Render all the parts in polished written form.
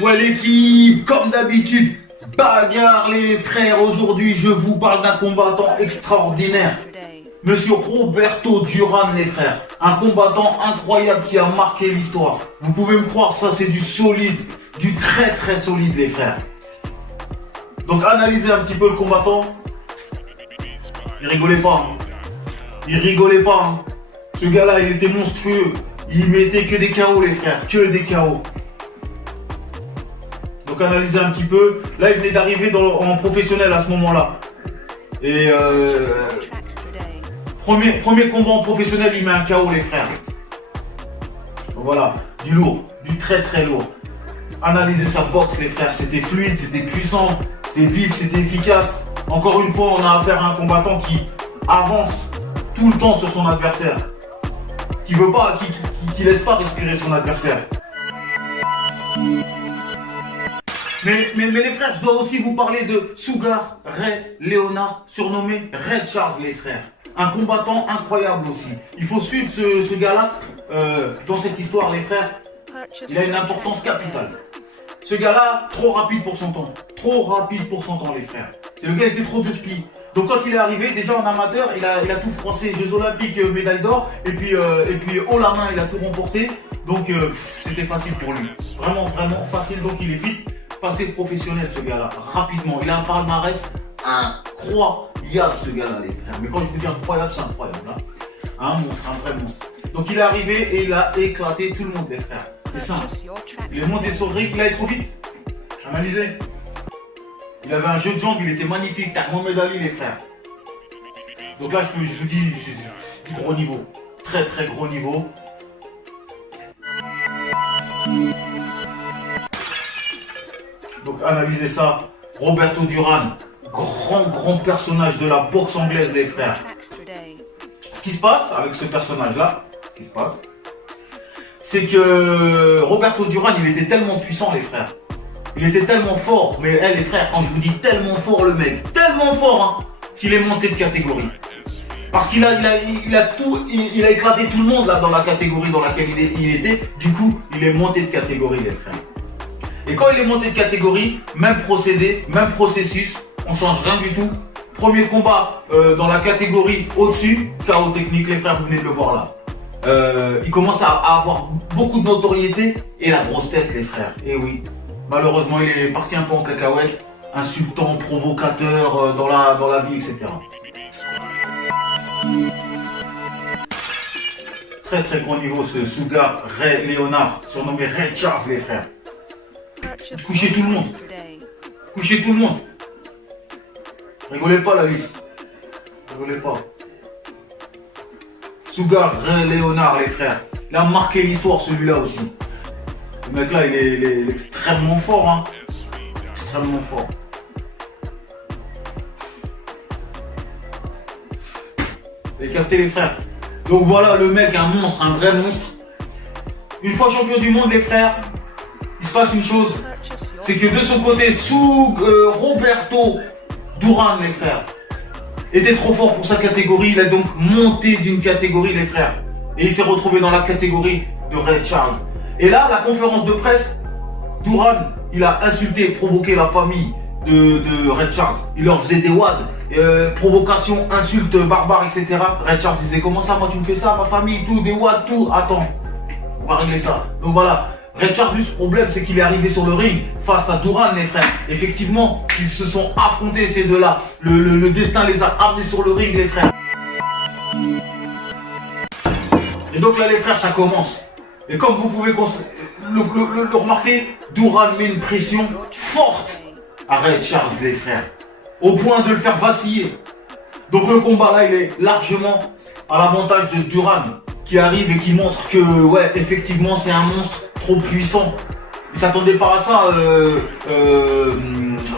Ouais l'équipe, comme d'habitude, bagarre les frères. Aujourd'hui je vous parle d'un combattant extraordinaire, Monsieur Roberto Duran les frères. Un combattant incroyable qui a marqué l'histoire. Vous pouvez me croire, ça c'est du solide, du très très solide les frères. Donc analysez un petit peu le combattant. Il rigolait pas, hein. Il rigolait pas, hein. Ce gars-là il était monstrueux. Il mettait que des KO les frères, que des KO. Donc analysez un petit peu. Là il venait d'arriver en professionnel à ce moment-là. Et premier combat en professionnel, il met un KO les frères. Donc voilà, du lourd, du très très lourd. Analysez sa boxe les frères, c'était fluide, c'était puissant, c'était vif, c'était efficace. Encore une fois, on a affaire à un combattant qui avance tout le temps sur son adversaire. Qui veut pas, qui laisse pas respirer son adversaire. Mais les frères, je dois aussi vous parler de Sugar Ray Leonard, surnommé Ray Charles les frères. Un combattant incroyable aussi. Il faut suivre ce gars-là dans cette histoire les frères. Il a une importance capitale. Ce gars-là, trop rapide pour son temps. Trop rapide pour son temps les frères. C'est le gars qui était trop de speed. Donc quand il est arrivé, déjà en amateur, il a tout froissé. Jeux olympiques, médaille d'or. Et puis haut la main, il a tout remporté. Donc c'était facile pour lui. Vraiment, vraiment facile. Donc il est vite passé professionnel ce gars-là. Rapidement. Il a un palmarès incroyable ce gars-là les frères. Mais quand je vous dis incroyable, c'est incroyable. Hein. Un monstre, un vrai monstre. Donc il est arrivé et il a éclaté tout le monde les frères. C'est simple. Il est monté sur le ring, il allait trop vite. Analysez. Il avait un jeu de jambes, il était magnifique. T'as Mohamed Ali les frères. Donc là je vous dis, c'est du gros niveau. Très très gros niveau. Donc analysez ça. Roberto Duran, grand personnage de la boxe anglaise les frères. Ce qui se passe avec ce personnage là, c'est que Roberto Duran il était tellement puissant les frères. Il était tellement fort, mais les frères, quand je vous dis tellement fort le mec, tellement fort hein, qu'il est monté de catégorie. Parce qu'il a éclaté tout le monde là dans la catégorie dans laquelle il était. Du coup, il est monté de catégorie les frères. Et quand il est monté de catégorie, même procédé, même processus, on change rien du tout. Premier combat dans la catégorie au-dessus, KO technique les frères, vous venez de le voir là. Il commence à avoir beaucoup de notoriété et la grosse tête les frères. Et oui, malheureusement il est parti un peu en cacahuète, insultant, provocateur dans la vie, etc. Très très gros niveau ce Sugar Ray Leonard, surnommé Ray Charles les frères. Couchez tout le monde. Couchez tout le monde. Rigolez pas la liste. Rigolez pas. Sugar Ray Leonard les frères. Il a marqué l'histoire celui-là aussi. Le mec là il est extrêmement fort hein. Extrêmement fort. Vous avez capté les frères. Donc voilà le mec, un monstre, un vrai monstre. Une fois champion du monde les frères, il se passe une chose. C'est que de son côté, Roberto Duran les frères était trop fort pour sa catégorie. Il a donc monté d'une catégorie les frères. Et il s'est retrouvé dans la catégorie de Ray Charles. Et là, la conférence de presse, Duran, il a insulté et provoqué la famille de Ray Charles. Il leur faisait des wads, provocation, insultes, barbares, etc. Ray Charles disait comment ça, moi tu me fais ça, ma famille, tout, des wads, tout. Attends, on va régler ça. Donc voilà. Ray Charles, lui, ce problème, c'est qu'il est arrivé sur le ring face à Duran, les frères. Effectivement, ils se sont affrontés, ces deux-là. Le destin les a amenés sur le ring, les frères. Et donc là, les frères, ça commence. Et comme vous pouvez le remarquer, Duran met une pression forte à Ray Charles, les frères. Au point de le faire vaciller. Donc le combat, là, il est largement à l'avantage de Duran, qui arrive et qui montre que, ouais, effectivement, c'est un monstre trop puissant. Il s'attendait pas à ça,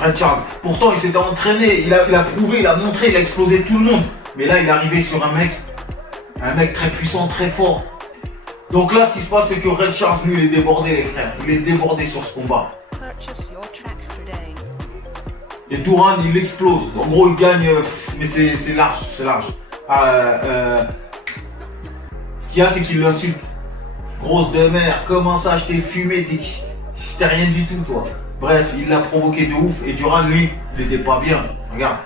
Ray Charles. Pourtant, il s'était entraîné, il a prouvé, il a montré, il a explosé tout le monde. Mais là, il est arrivé sur un mec très puissant, très fort. Donc là, ce qui se passe, c'est que Ray Charles, lui, il est débordé, les frères. Il est débordé sur ce combat. Et Duran, il explose. En gros, il gagne, mais c'est large, c'est large. Ce qu'il y a, c'est qu'il l'insulte. Grosse de mer, comment ça, je t'ai fumé, C'était rien du tout, toi. Bref, il l'a provoqué de ouf. Et Duran, lui, il était pas bien. Regarde,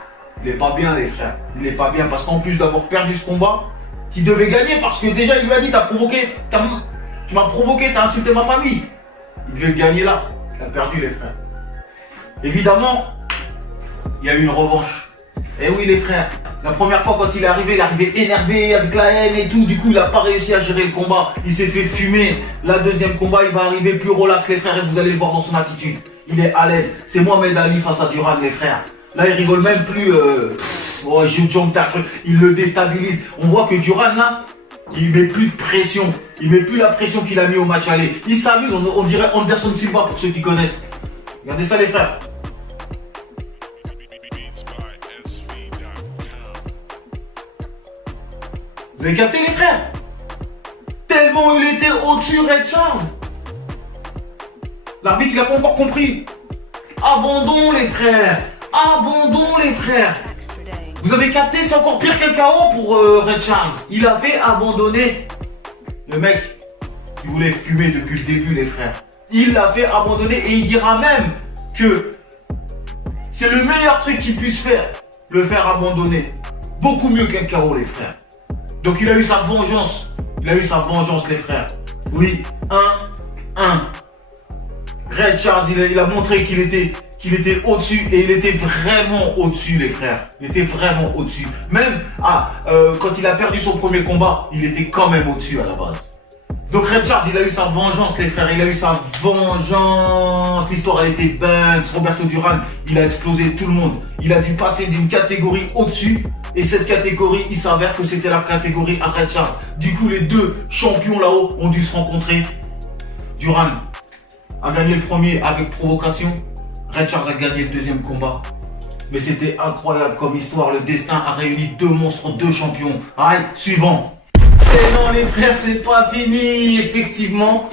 il est pas bien, les frères. Il est pas bien parce qu'en plus d'avoir perdu ce combat, qu'il devait gagner parce que déjà, il lui a dit, tu m'as provoqué, t'as insulté ma famille. Il devait gagner là. Il a perdu, les frères. Évidemment, il y a eu une revanche. Eh oui, les frères. La première fois, quand il est arrivé énervé, avec la haine et tout. Du coup, il n'a pas réussi à gérer le combat. Il s'est fait fumer. La deuxième combat, il va arriver plus relax, les frères. Et vous allez le voir dans son attitude. Il est à l'aise. C'est Mohamed Ali face à Duran, les frères. Là, il rigole même plus. Il le déstabilise. On voit que Duran, là, il met plus de pression. Il met plus la pression qu'il a mis au match aller. Il s'amuse. On dirait Anderson Silva pour ceux qui connaissent. Regardez ça, les frères. Vous avez capté, les frères? Tellement il était au-dessus, Red Charles. L'arbitre, il a pas encore compris. Abandon, les frères. Abandon, les frères. Vous avez capté, c'est encore pire qu'un KO pour Red Charles. Il avait abandonné. Le mec, il voulait fumer depuis le début, les frères. Il l'a fait abandonner et il dira même que c'est le meilleur truc qu'il puisse faire. Le faire abandonner. Beaucoup mieux qu'un KO, les frères. Donc il a eu sa vengeance. Il a eu sa vengeance, les frères. Oui, 1-1. Red Charles, il a montré qu'il était au-dessus. Et il était vraiment au-dessus, les frères. Il était vraiment au-dessus. Même quand il a perdu son premier combat, il était quand même au-dessus à la base. Donc Red Charles, il a eu sa vengeance, les frères. Il a eu sa vengeance. L'histoire, elle était Banks. Roberto Duran, il a explosé tout le monde. Il a dû passer d'une catégorie au-dessus. Et cette catégorie, il s'avère que c'était la catégorie à Red Charles. Du coup, les deux champions là-haut ont dû se rencontrer. Duran a gagné le premier avec provocation. Red Charles a gagné le deuxième combat. Mais c'était incroyable comme histoire. Le destin a réuni deux monstres, deux champions. Allez, suivant. Et non, les frères, c'est pas fini. Effectivement,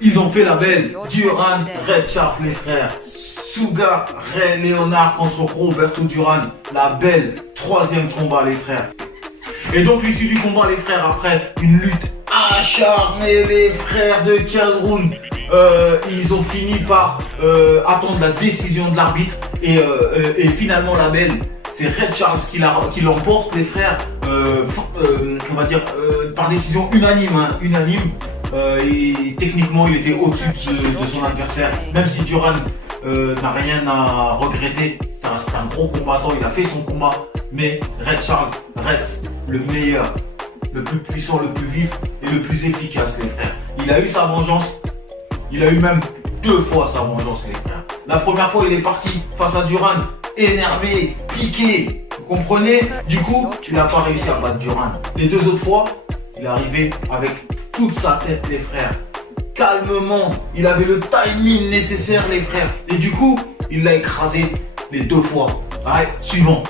ils ont fait la belle. Duran, Red Charles, les frères. Sugar Ray Leonard contre Roberto Duran. La belle troisième combat, les frères. Et donc l'issue du combat, les frères, après une lutte acharnée, les frères de 15 rounds, ils ont fini par attendre la décision de l'arbitre. Et finalement, la belle, c'est Red Charles qui l'emporte, les frères. On va dire par décision unanime. Hein, unanime. Et techniquement, il était au-dessus de son adversaire. Même si Duran n'a rien à regretter. C'est un gros combattant, il a fait son combat. Mais Red Charles reste le meilleur, le plus puissant, le plus vif et le plus efficace, les frères. Il a eu sa vengeance. Il a eu même 2 fois sa vengeance, les frères. La première fois, il est parti face à Duran, énervé, piqué. Vous comprenez? Du coup, il n'a pas réussi à battre Duran. Les 2 autres fois, il est arrivé avec toute sa tête, les frères. Calmement, il avait le timing nécessaire, les frères. Et du coup, il l'a écrasé les 2 fois. Allez, suivant.